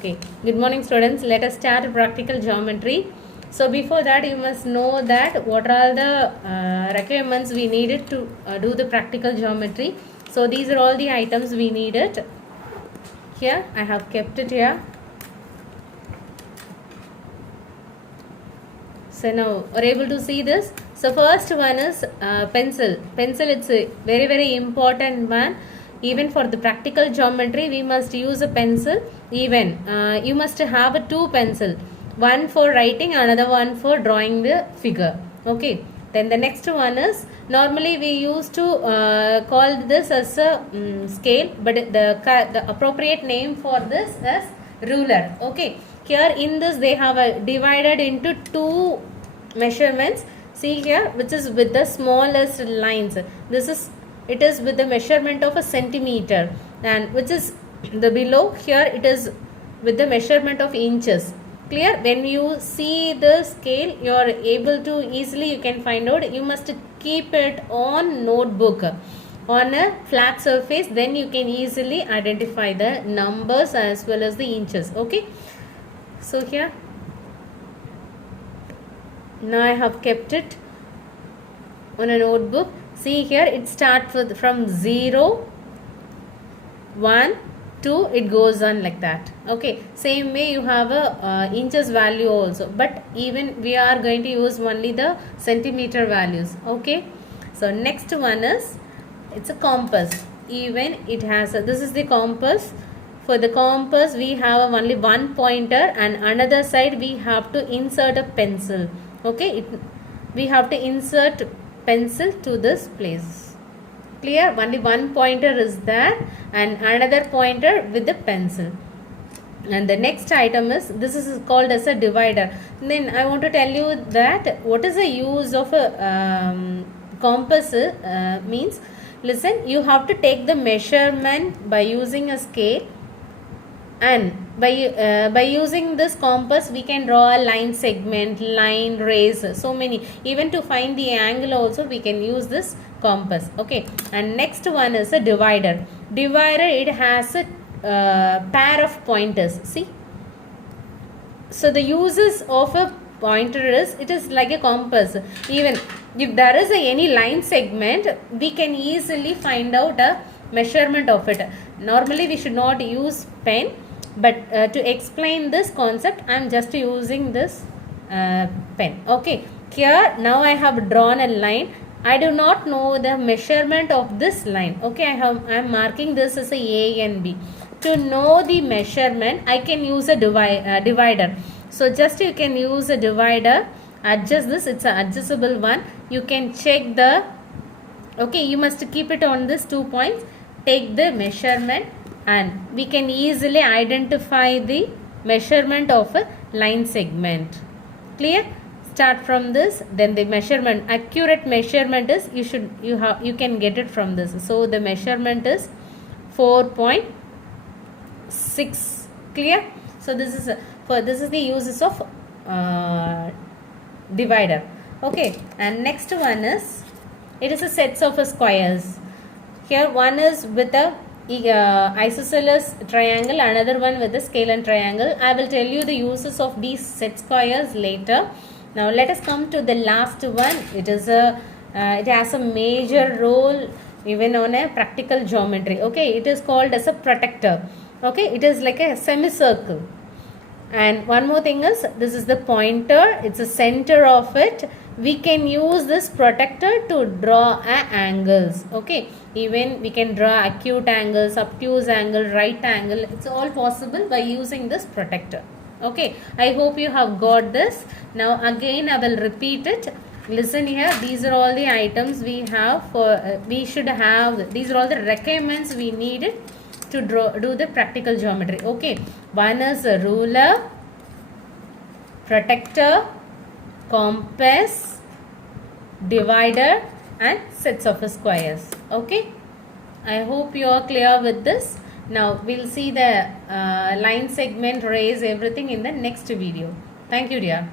Okay, good morning students. Let us start practical geometry. So before that you must know that what are the requirements we needed to do the practical geometry. So these are all the items we needed. Here I have kept it here. So now are able to see this. So first one is pencil. Pencil, it's a very important one. Even for the practical geometry we must use a pencil. Even you must have a two pencil, one for writing, another one for drawing the figure. Okay, then the next one is, normally we used to call this as a scale, but the appropriate name for this is ruler. Okay, here in this they have divided into two measurements. See here, which is with the smallest lines. It is with the measurement of a centimeter, and which is the below here, it is with the measurement of inches. Clear? When you see the scale, you are able to easily, you can find out. You must keep it on notebook on a flat surface, then you can easily identify the numbers as well as the inches. Okay, so here now I have kept it on a notebook. See here, it starts with from 0, 1, 2, it goes on like that. Okay, same way you have a inches value also, but even we are going to use only the centimeter values. Okay, so next one is, it's a compass. Even it has this is the compass. For the compass we have only one pointer, and another side we have to insert a pencil. Okay, we have to insert pencil to this place. Clear? Only one pointer is there and another pointer with the pencil. And the next item is, this is called as a divider. Then I want to tell you that what is the use of a compass means. Listen, you have to take the measurement by using a scale, and by using this compass we can draw a line segment, line, rays, so many. Even to find the angle also we can use this compass. Okay, and next one is a divider. Divider, it has a pair of pointers. See, so the uses of a pointer is, it is like a compass. Even if there is any line segment, we can easily find out a measurement of it. Normally we should not use pen, but to explain this concept I am just using this pen. Okay, here now I have drawn a line. I do not know the measurement of this line. Okay, I am marking this as a and B. To know the measurement I can use a divider. So just you can use a divider, adjust this, it's an adjustable one. You can check the, okay, you must keep it on this 2 points, take the measurement, and we can easily identify the measurement of a line segment. Clear? Start from this, then the measurement, accurate measurement is, you can get it from this. So the measurement is 4.6. Clear? So this is the uses of divider. Okay, and next one is, it is a sets of squares. Here one is with a isosceles triangle, another one with a scale and triangle. I will tell you the uses of these set squares later. Now let us come to the last one. It is it has a major role even on a practical geometry. Okay, it is called as a protector. Okay, it is like a semicircle. And one more thing is, this is the pointer, it's the center of it. We can use this protector to draw angles. Okay, even we can draw acute angles, obtuse angle, right angle. It's all possible by using this protector. Okay, I hope you have got this. Now again I will repeat it. Listen here, these are all the items we have for we should have. These are all the requirements we needed to do the practical geometry. Okay, one is a ruler, protector, compass, divider, and sets of squares. Okay, I hope you are clear with this. Now we'll see the line segment, rays, everything in the next video. Thank you, dear.